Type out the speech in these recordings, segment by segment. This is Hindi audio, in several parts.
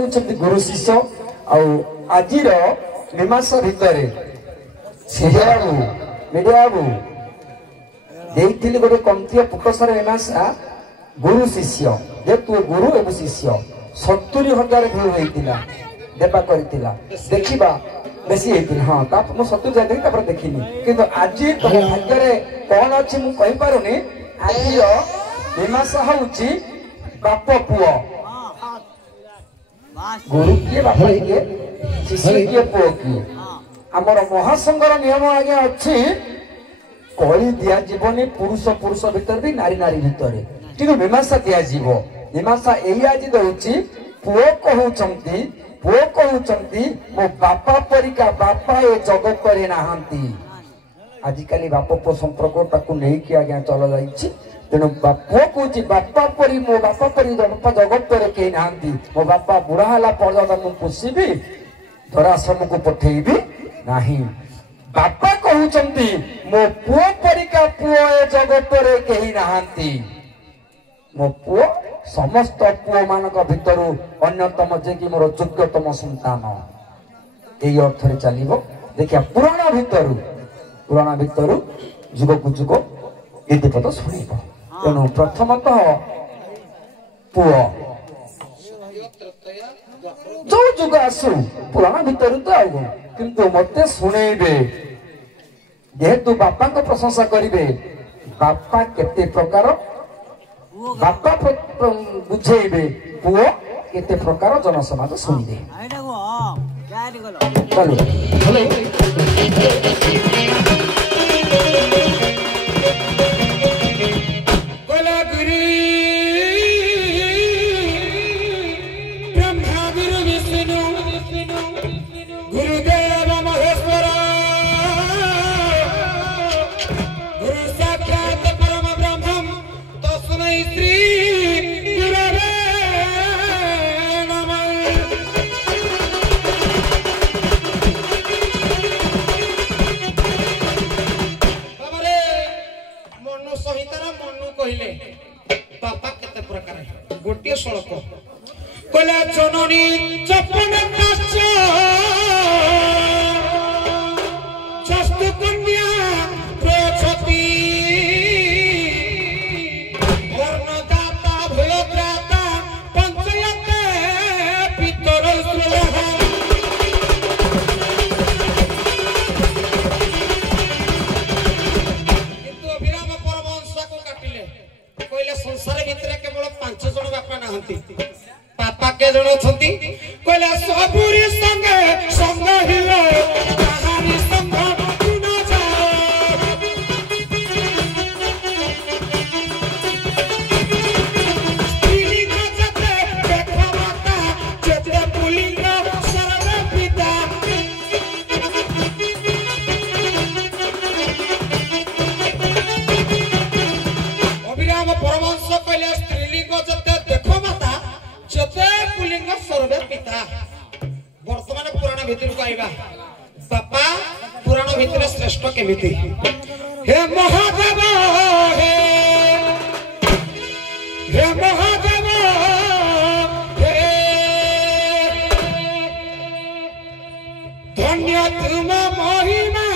होउछंती गुरु शिष्य आज मीमांसा भितर मीडिया बाबू देइथिली गोटे कमतिया पुकसर मीमांसा गुरु शिष्य जे तू गुरु एवं शिष्य 70,000 व्यू होइतिला देबा करतिला देखिबा बेसी होइतिला हां ता मो 70 जाय देखि तापर देखिनी किंतु आज तम भाग्य रे कोन अछि मु कहि पारुनी आज मीमांसा होउची बाप पुओ गुरु किए बाप किए शिष्य किए पुओ किए आमर महासंघर नियम आगे अच्छी कली दिया जीवनी पुरुष पुरुष भितर भी नारी नारी भितर ठीक मीमांसा दिया जीव मीमांसा यही आज दउची पुओ कहउचंती मो बापा परिका बापा ए जगत करे नाहंती आजिकाली बाप पुओ संपर्क ताकू नहीं कि आज्ञा चल जाइछि तेणु पुओ कहूँ बापा परी मो बापा परी बापा जगत करे कहीं नाहंती मो बापा बुढ़ा है पर्यटन मु पोषिबी धराश्रम को पठेबी नाही बापा कहउचंती मो पुओ परिका पुओ ए जगत रे केही नाहंती मो पुओ समस्त पुओ मानक भितरु अन्यतम जे कि मोर योग्यतम संतान एई अर्थ रे चलिबो देखिया पुराण भितरु जुग को जुग गीतिपद सुनिबो तेणु प्रथमतः पुओ जो जुग आसु पुराण भितर तो आउ किंतु मते सुनेबे जेहेतु बापा को प्रशंसा करिवे बापा केते प्रकार बापा बुझेबे पुओ केते प्रकार जनसमाज सुनिबे चलो हेलो गोटे सड़क कहले जननी चपन कन्या प्रछति वर्णदाता भयदाता पंचायत पितर किंतु अभिराम परमहंस को काटिले कहले संसार भितर केवल 5 जन बापा नाहंती पापा के जन अछंती कहले सबुरी संगे संग हिलो कहानी संग न जाओ स्त्रीलिंग जते देखा माता जते पुलिंग सर्व पिता अभिराम परमहंस कहले स्त्रीलिंग जते देखो माता जते पुलिंग सर्व पिता वर्तमान पुराण भितर को आइबा बापा पुराण भितर श्रेष्ठ केमिति हे महादेव हे महादेव हे धन्य तुम महिमा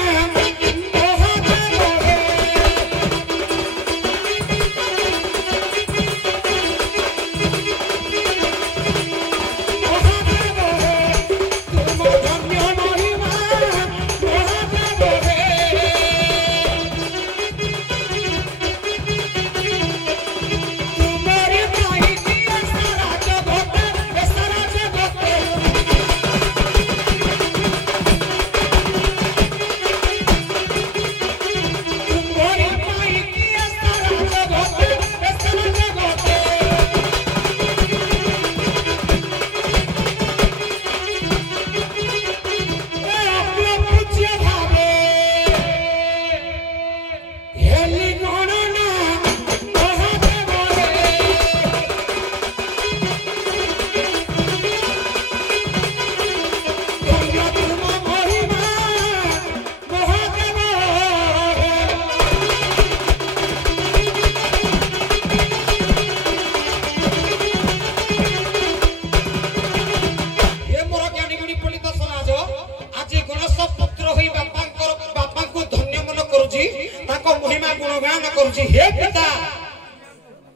करुछि हे पिता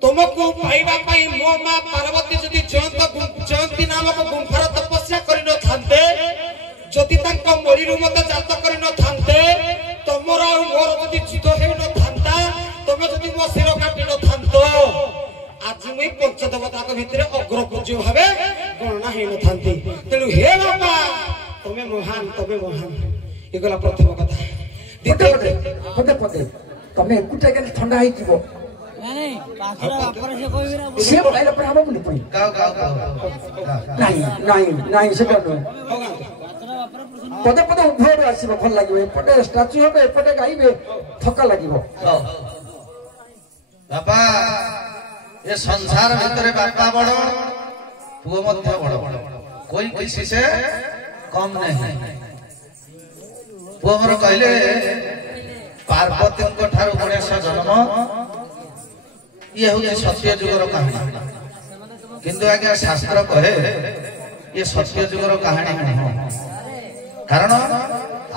तुमको पाइबा पाई मो मां पार्वती जदि जयंती नामक गुंफार तपस्या करि न थांते जदि तांको मरिरु मते जात करि न थांते तमरा और मोर जदि युद्ध हे न थांता तमे जदि मो सिर काटि न थांतो आज मुई पंचदेवता के भितरे अग्रपूज्य भाबे गणना हे न थांती तेनु हे बाबा तमे महान ए गला प्रथम कथा पते पते तमे एकुटा के ठंडा ही जीवो नहीं पाछरा अपरे से कोई ना से बोलाइला पर हम बोली पई नहीं से कर पदे पदे उभर आसीबो भल लागिबो एपटे स्टैच्यू होबे एपटे गाइबे थका लागिबो बाबा ये संसार भीतर बापा बड़ पुओ मध्य बड़ कोई किसी से कम नहीं पुओ मोर कहले पार्वती को ठारू गणेश जन्म ये हूँ सत्य जुगर कहानी किंतु आज्ञा शास्त्र कहे ये सत्य जुगर कहानी नहीं कारण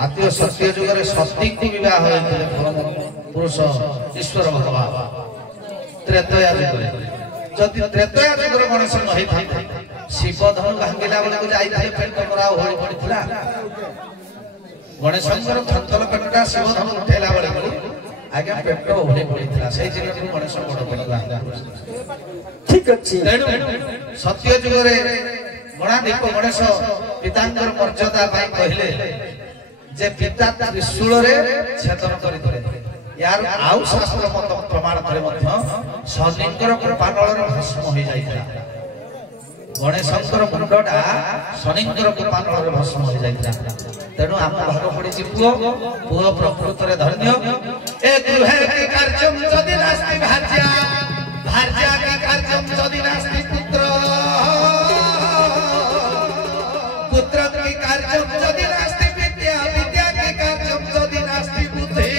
आद्य सत्य जुगर सती को विवाह होते पुरुष ईश्वर भगवान त्रेतया जुगर जदि त्रेतया जुगर गणेश नहीं था शिव धनु भांगिला बेलू जाइए पेट मरा होली पड़ता गणेश थंथल पेटा शिव धनु उठेला बेलू आज्ञा पेट होली पड़ता से गणेश बड़ बड़ ठीक अच्छी सत्य जुगरे गणाधिप गणेश पितांकर मर्यादा कहले जे पिता त्रिशूल रे छेदन करथिले यार आउ शास्त्र मत प्रमाण करे मध्य शनिंकर कृपानल रे भस्म होई जाइता गणेशंकर मुंडटा शनिंकर कृपानल रे भस्म होई जाइता तेनु आम भाग पड़ी पुओ प्रकृत रे धन्य ए गृहे के कार्यम जदि नास्ति भार्या के कार्यम जदि नास्ति पुत्र के कार्यम जदि नास्ति विद्या के कार्यम जदि नास्ति बुद्धि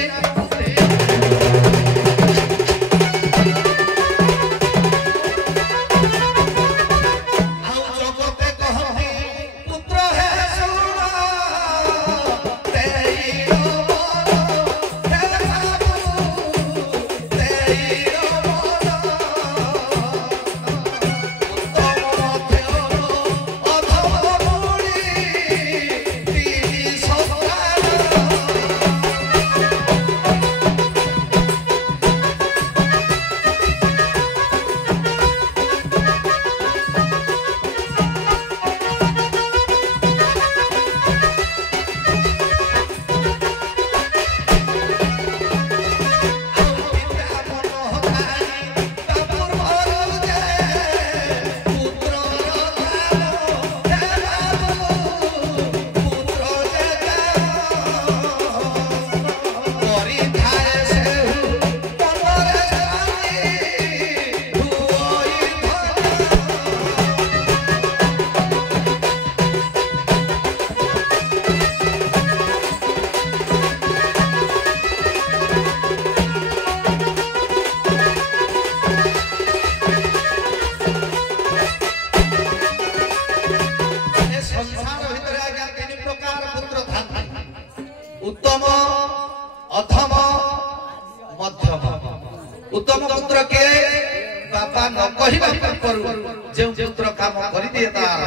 उत्तम अधम मध्यम उत्तम पुत्र के बापा न कहवा पूर्व जो पुत्र काम कर दिए तार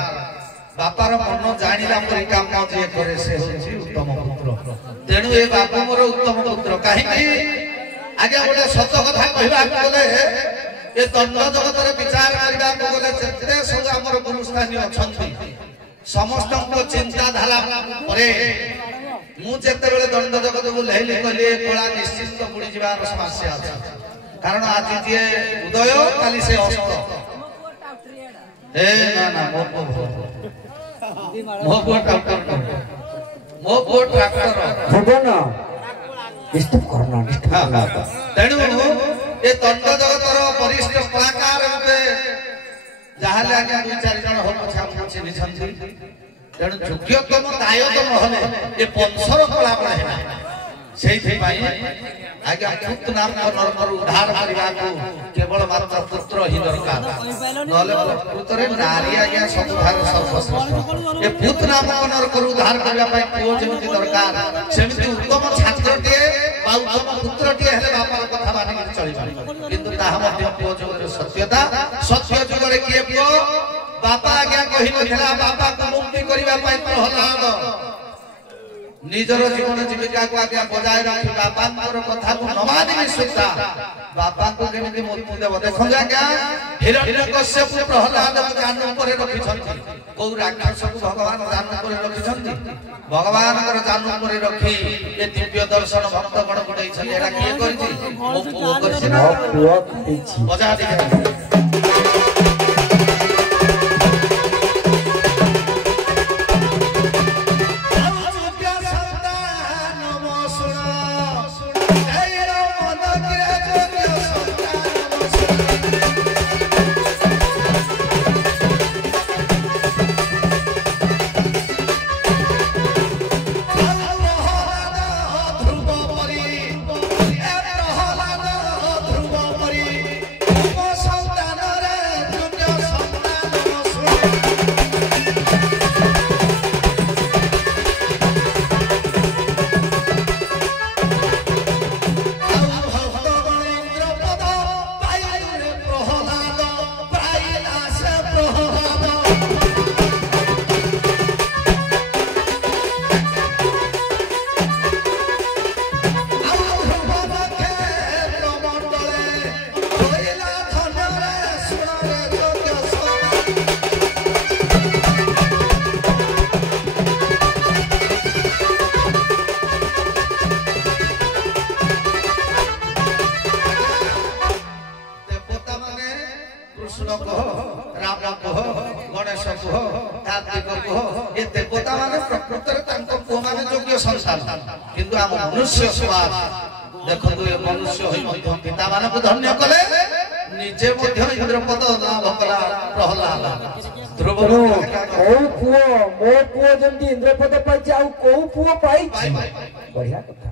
बापार मन जानिला परी काम जे करे से उत्तम पुत्र तेणु ए बापा मोर उत्तम पुत्र कहीं आगे गोटे सत कथा कहवा गले ए दंड जगत विचार करबा गले जेते सब हमर गुरुस्थानी अछंती समस्त को चिंताधारा परे मु जेते बेले दंड जगत को लेली कहले कला निश्चित बुड़ी जीवार समस्या अछि कारण आज जे उदय काली से अस्त ए ना मो ट्रैक्टर भगवान डिस्टर्ब करना तेणु ए दंड जगतर वरिष्ठ कलाकार रूपे जहाले आगे 2-4 जन हो छाम चिन्ह छथि तेणु योग्यतम दायक महले ए पंचर कला पड़े ସେଇଥିପାଇଁ ଆଜ୍ଞା ପୁତ୍ର ନାମ ନରକରୁ ଉଦ୍ଧାର କରିବାକୁ କେବଳ ମାତ୍ର ପୁତ୍ର ହିଁ ଦରକାର ନହେଲେ ପ୍ରକୃତରେ ନାରୀ ଆଜ୍ଞା ସବୁଠାରୁ ସର୍ବଶ୍ରେଷ୍ଠ ଏ ପୁତ୍ର ନାମ ନରକରୁ ଉଦ୍ଧାର କରିବା ପାଇଁ ପୁଅ ଯେମିତି ଦରକାର ସେମିତି ଉତ୍ତମ ଛାତ୍ରଟିଏ ବା ଉତ୍ତମ ପୁତ୍ରଟିଏ ହେଲେ ବାପାର କଥା ମାନିକି ଚଳିପାରିବ କିନ୍ତୁ ତାହା ମଧ୍ୟ ପୁଅ ଯୁଗରେ ସତ୍ୟତା ସତ୍ୟ ଯୁଗରେ କିଏ ପୁଅ ବାପା ଆଜ୍ଞା କହିନଥିଲା ବାପାକୁ ମୁକ୍ତି କରିବା ପାଇଁ ପ୍ରହ୍ଲାଦ ନିଜର ଜୀବନ ଜୀବିକାକୁ ଆଜ୍ଞା ବଜାୟ ରଖି ବାପାଙ୍କର କଥାକୁ ନ ମାନିବି ସୁଦ୍ଧା ବାପାଙ୍କୁ କେମିତି ମୁକ୍ତି ଦେବ ଦେଖନ୍ତୁ ଆଜ୍ଞା ହିରଣ୍ୟକଶ୍ୟପ ପ୍ରହ୍ଲାଦକୁ ଜାନୁ ଉପରେ ରଖିଛନ୍ତି କୋଉ ରାକ୍ଷସକୁ ଭଗବାନ ଜାନୁ ଉପରେ ରଖିଛନ୍ତି ଭଗବାନଙ୍କର ଜାନୁ ଉପରେ ରଖି ଏ ଦିବ୍ୟ ଦର୍ଶନ ଭକ୍ତଗଣକୁ ଦେଇଛନ୍ତି ଏଟା କିଏ କରିଛି ମୋ ପୁଅ କରିଛି ନା ବଜା ଦେଇଛନ୍ତି কিন্তু ଆମ ମନୁଷ୍ୟ ସମାଜ ଦେଖନ୍ତୁ ଏ ମନୁଷ୍ୟ ହୋଇ ମଧ୍ୟ ପିତାମାନଙ୍କୁ ଧନ୍ୟ କଲେ ନିଜେ ମଧ୍ୟ ଇନ୍ଦ୍ରପଦ ଲାଭ କଲା ପ୍ରହ୍ଲାଦ ଧ୍ରୁବ କୋଉ ପୁଅ ମୋ ପୁଅ ଯେମିତି ଇନ୍ଦ୍ରପଦ ପାଇଛି ଆଉ କୋଉ ପୁଅ ପାଇଛି ବଢିଆ କଥା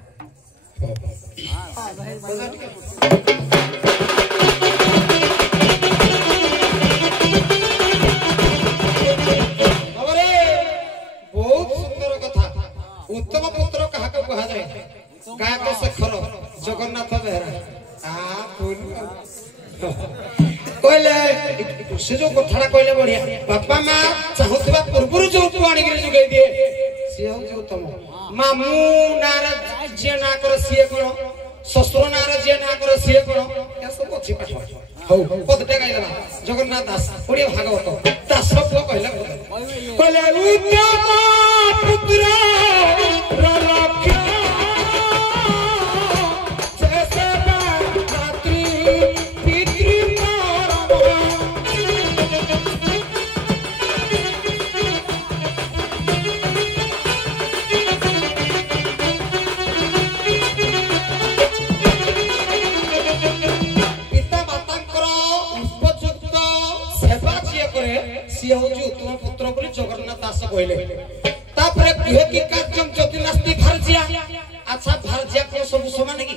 उत्तम पुत्र कहा कहा जाए गायक शेखर जगन्नाथ बेहरा कहले से जो कथा कहले बढ़िया बापा माँ चाहूबा पूर्व जो पुआ जोगे दिए सी हूँ उत्तम मामू नार जी ना कर सी कौन शशुर नार जी ना कर सी कौन सब अच्छी पाठ हौ पदटे गाइला जगन्नाथ दास ओडिया भागवत दास पुआ कहले उत्तम पुत्र उत्तम पुत्र बोली जगन्नाथ दास कहले तापरे गृह की कार्यम जति नास्ति भारजिया अच्छा भारजिया को सब समान की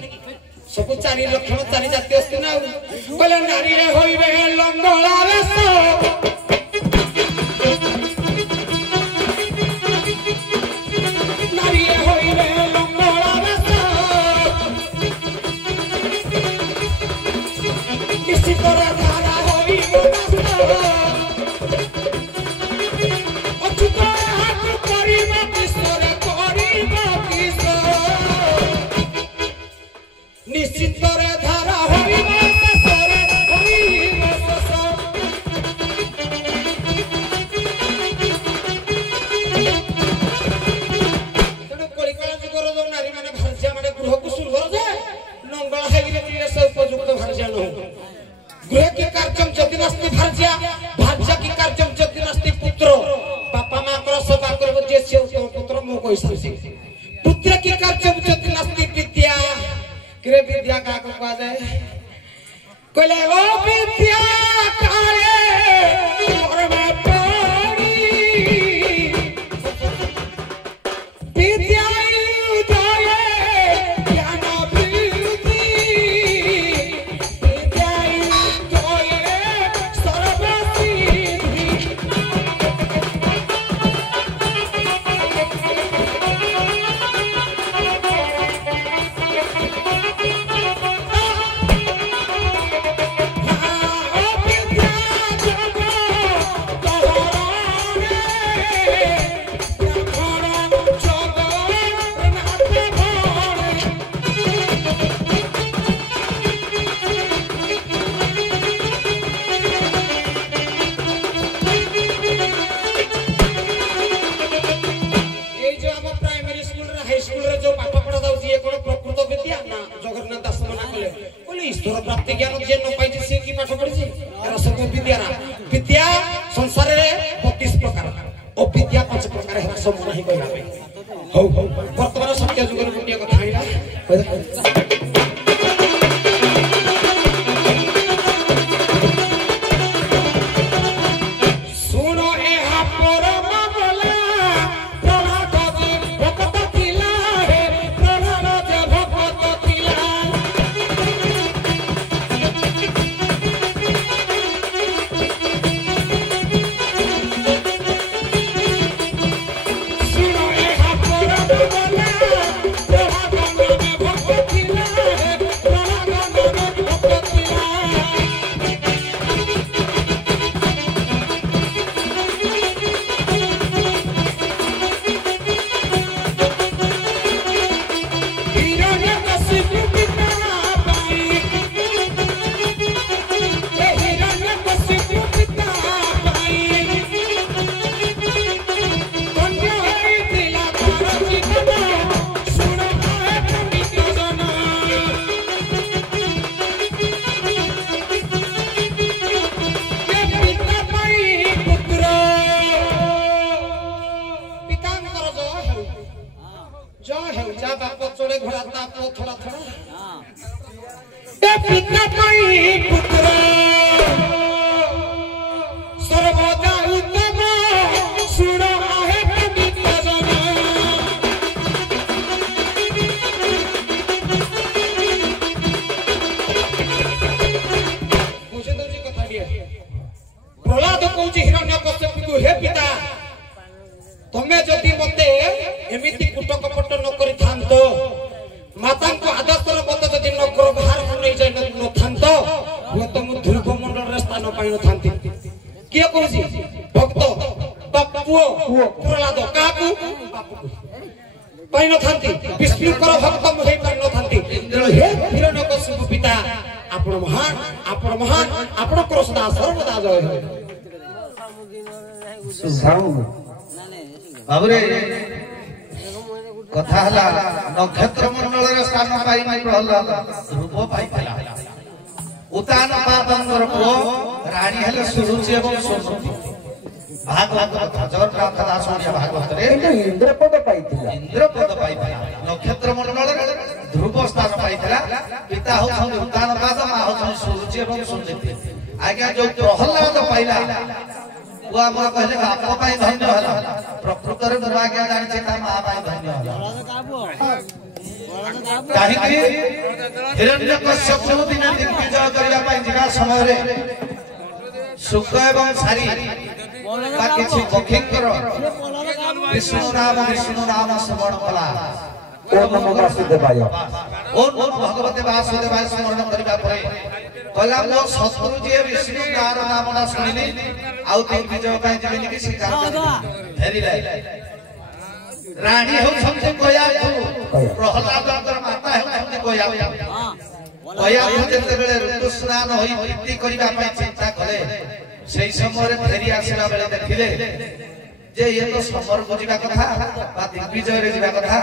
सब चारि लक्षण चारि जाति अस्ति ना कहले नारी रे होइबे लंगोला रस नारी रे होइबे लंगोला रस किसी तरह धारा होइबे निश्चित धारा नारी मैंने भारजिया मैंने गृह को सुलभ जाए नंगल उपयुक्त भारजिया न गृह की कार्यम जदि नास्ति भारजिया भारजिया की कार्यम जदि नास्ति पुत्र बापा माँ को सेवा कर पुत्र मो कही पुत्र की कार्यम जदि नास्ति विद्या किरे विद्या का कहा जाए कहले ओ विद्या काले और मैं पढ़ी विद्या उदय आगे हेरा सब नहीं कहला हो वर्तमान सत्य जुगर गोटिया कथा आइला सुनो ए परम बोला प्रहलाद जी भक्त थिला हे प्रहलाद जी भक्त थिला प्रहलाद कहूँ हिरण्यकश्यप हे पिता तुम्हें जदि मते एमिति कुट कपट न करि थांतो माता को आदर्शर मते जदि न कर बाहर को नै जाय न थांतो हुए तो मु ध्रुव मंडल रे स्थान पाइ न थांती के कहूची भक्त बापुओ प्रहलाद काकू पाइ न थांती विष्णु कर भक्त मु हे पाइ न थांती हे हिरण्यकश्यप पिता आपण महान आपण कर सदा सर्वदा जय हो बाबुरे कथा हला नक्षत्र मंडल रे स्थान पाई प्रहलाद रूप पाई पाला उतान पादंगर को रानी हले सुरुचि एवं सुरुचि भागवत कथा जगन्नाथ दास ओडिया भागवत रे इंद्रपद पाइथिला नक्षत्र मंडल रे ध्रुव स्थान पाइथिला पिता हो उतान पाद मा हो सुरुचि एवं सुरुचि आज्ञा जो प्रहलाद पाइला वो हमरा कहले बाप पाई धन्य होला प्रकृत रे मोर आज्ञा जानि छै ता मां पाई धन्य होला काहे कि हिरण्यकश्यप दिन दिग्विजय करिया पाई जिगा समय रे सुख एवं सारी बा किछि पखिकर विष्णु नाम श्रवण कला ओम नमो वासुदेवाय ओम नमो भगवते वासुदेवाय स्मरण करिबा परे कहला मो शत्रु जे विष्णु नाम ना सुनिली आउ दिग्विजय पाई जेबेनी कि शिकार हेरिला रानी हो समझे कोया प्रहलाद माता हो समझे कोया जेते बेले ऋतु स्नान होई प्रीति करिबा पाई चिंता कले सेही समय रे फेरी आसिला बेले देखिले जे ये तो समर बुझिबा कथा बा दिग्विजय रे जिबा कथा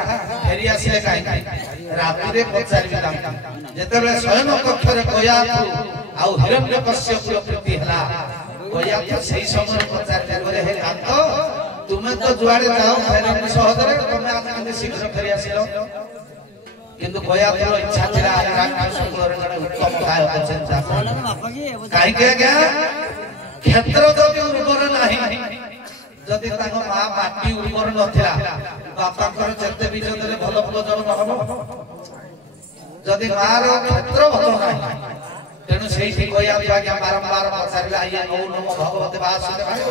फेरी आसिले काई राति रे पचारिबा जेते बेले स्वयं कक्ष रे कोया आउ हिरण्यकश्यप प्रीति हला कोया सेही समय पचारिला करे हे कांत तुम्हें तो जुआड़े जाओ फेरन सहोदरे तुमे आज केते शीघ्र फेरी आसिलो किंतु कोया तोर इच्छा थिला रानी शुक्ल रे जने उत्तम गायक चिंता काई के गया क्षेत्र जदि उर्वर नाही जदि ताको मां माटी उर्वर नथिला बापा कर जेते बीज देले भलो भलो जन्म हबो जदि मार क्षेत्र भलो नाही तेनु सेही कोया आज्ञा बारंबार पचारिला आइया ओम नमो भगवते वासुदेवाय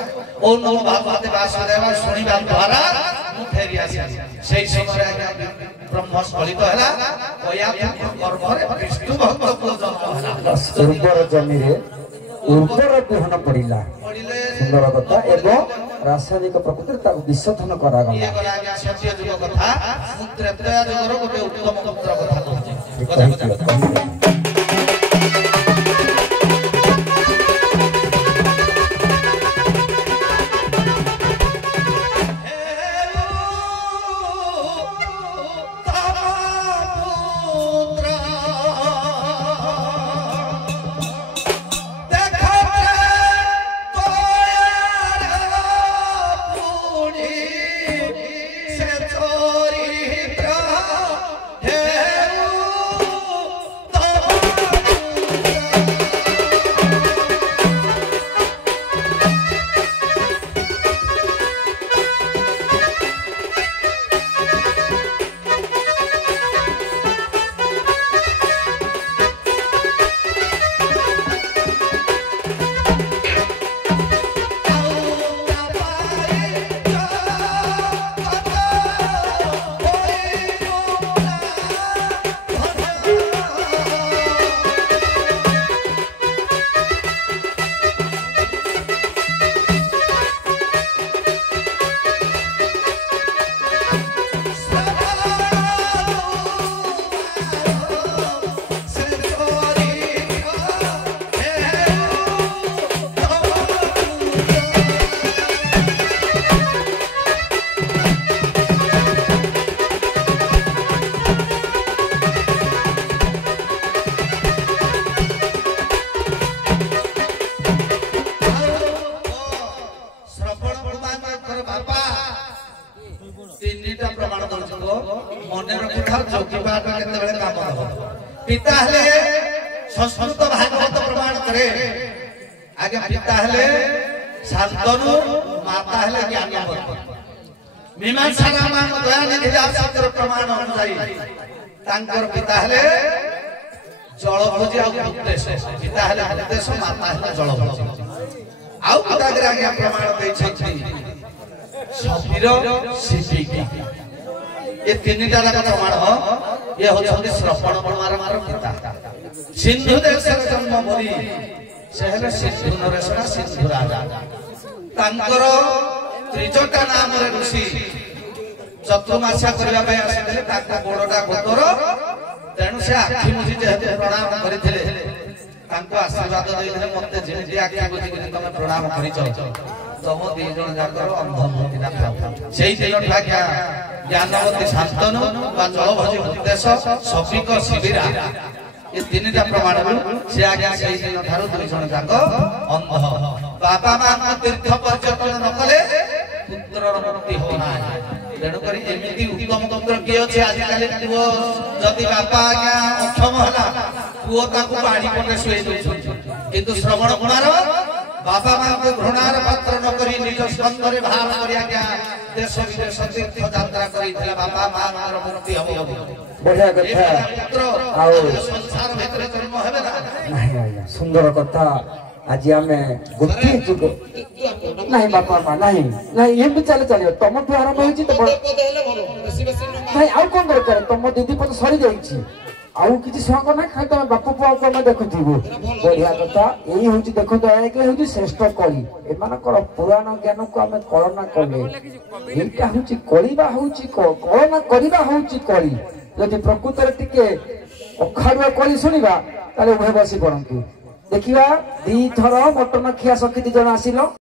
ओम नमो भगवते वासुदेवाय सुनिबा द्वारा मु फेरी आसी सेही समय आज्ञा ब्रह्म स्फलित हला कोया कर्म रे विष्णु भक्त को जन्म हला उर्वर जमी रे उर्वर बिहन पड़िला सुंदर कथा एवं रासायनिक प्रकृति ताको विशोधन करा गला ये गला आज्ञा सत्य जुग कथा त्रेतया जुगर गोटे उत्तम मंत्र कथा कहजे ତିନିଟା ପ୍ରମାଣ ଦଉଛି ମନେ ରଖିଥାଅ ଯୋଗିବାଟା କେତେବେଳେ କାମ ଦବ। ପିତା ହେଲେ ସଂସ୍କୃତ ଭାଗବତ ପ୍ରମାଣ କରେ। ଆଜ୍ଞା ପିତା ହେଲେ ଶାନ୍ତନୁ, ମାତା ହେଲେ ଜ୍ଞାନବନ୍ତ। ମୀମାଂସା ରାମାୟଣ ଦୟାନିଧି ଦାସଙ୍କର ପ୍ରମାଣ ଅନୁଯାୟୀ ତାଙ୍କର ପିତା ହେଲେ ଜଳଭୋଜି ଆଉ ଉଦ୍ଦେଶ୍ୟ। ପିତା ହେଲେ ଉଦ୍ଦେଶ୍ୟ, ମାତା ହେଲେ ଜଳଭୋଜି। ଆଉ ପିତାଙ୍କର ଆଜ୍ଞା ପ୍ରମାଣ ଦେଇଛନ୍ତି ସତୀର ସିଦ୍ଧିକି। ଏ ତିନିଟା ଯାକ ପ୍ରମାଣ ଇଏ ହଉଛନ୍ତି ଶ୍ରବଣ କୁମାରଙ୍କର ପିତା। ସିନ୍ଧୁ ଦେଶରେ ଜନ୍ମ କରି ସେ ହେଲେ ସିନ୍ଧୁ ନରେଶ, ସିନ୍ଧୁ ରାଜା। ତାଙ୍କର ତ୍ରିଜଟା ନାମରେ ଋଷି ଚତୁର୍ମାସ୍ୟା କରିବା ପାଇଁ ଆସିଥିଲେ। ତାଙ୍କ ଗୋଡଟା ଗୋତର, ତେଣୁ ସେ ଆଖି ବୁଝି ଯେହେତୁ ପ୍ରଣାମ କରିଥିଲେ ତାଙ୍କୁ ଆଶୀର୍ବାଦ ଦେଇଥିଲେ ମତେ ଯେମିତି ଆଖି ବୁଝିକି ତମେ ପ୍ରଣାମ କରିଛ ତମ ଦି ଜଣ ଯାକର ଅନ୍ଧମୂର୍ତ୍ତି ନା ଥାଉ। ସେଇ ଦିନଠୁ ଆଜ୍ଞା ଜ୍ଞାନବତୀ ଶାନ୍ତନୁ ବା ଜଳଭୋଜି ଉଦ୍ଦେଶ୍ୟ, ସବିକ ଶିବିରା, ଏ ତିନିଟା ପ୍ରମାଣରୁ ସେ ଆଜ୍ଞା ସେଇ ଦିନ ଠାରୁ ଦୁଇ ଜଣ ଯାକ ଅନ୍ଧ। ବାପା ମାଙ୍କ ତୀର୍ଥ ପର୍ଯ୍ୟଟନ ନ କଲେ ପୁତ୍ରର ମୁକ୍ତି ହଉନାହିଁ। ତେଣୁକରି ଏମିତି ଉତ୍ତମ ପୁତ୍ର କିଏ ଅଛି? ଆଜିକାଲି ପୁଅ ଯଦି ବାପା ଆଜ୍ଞା ଅକ୍ଷମ ହେଲା, ପୁଅ ତାକୁ ବାଡ଼ି ପଟେ ଶୁଏଇ ଦଉଛନ୍ତି। କିନ୍ତୁ ଶ୍ରବଣ କୁମାର ବାପା ମାଙ୍କୁ ଘୃଣାର ପାତ୍ର ନ କରି ନିଜ ସ୍କନ୍ଧରେ ବାହାର କରି ଆଜ୍ଞା ଦେଶ ବିଦେଶ ତୀର୍ଥ ଯାତ୍ରା କରିଥିଲା। ବାପା ମାଙ୍କର ମୁକ୍ତି ହବ। ବଢିଆ କଥା। ଆଉ ସଂସାର ଭିତରେ ଜନ୍ମ ହେବେ ନା। ନାହିଁ ଆଜ୍ଞା, ସୁନ୍ଦର କଥା। ଆଜି ଆମେ ଗୋଟିଏ ଯୁଗ ନାହିଁ ବାପା ମା ନାହିଁ ନାହିଁ ଏମିତି ଚାଲିବ। ତମଠୁ ଆରମ୍ଭ ହେଇଛି ତ ନାଇଁ, ଆଉ କଣ ଦରକାର? ତମ ଦିଦି ପଦ ସରିଯାଇଛି, ଆଉ କିଛି ସଙ୍ଗ ନାହିଁ। ଖାଲି ତମେ ବାପ ପୁଅ ଆମେ ଦେଖୁଥିବୁ। ବଢିଆ କଥା। ଏଇ ହଉଛି ଦେଖନ୍ତୁ, ହଉଛି ଶ୍ରେଷ୍ଠ କଳି। ଏମାନଙ୍କର ପୁରାଣ ଜ୍ଞାନକୁ ଆମେ କଳନା କଲେ ଏଇଟା ହଉଛି କଳିବା, ହଉଛି କଳନା କରିବା ହଉଛି କଳି। ଯଦି ପ୍ରକୃତରେ ଟିକେ ଅଖାଡୁଆ କଳି ଶୁଣିବା ତାହେଲେ ଉଭୟ ବସି ପଡନ୍ତୁ। ଦେଖିବା 2 ଥର ମଟନ ଖିଆ ସଖୀ 2 ଜଣ ଆସିଲ।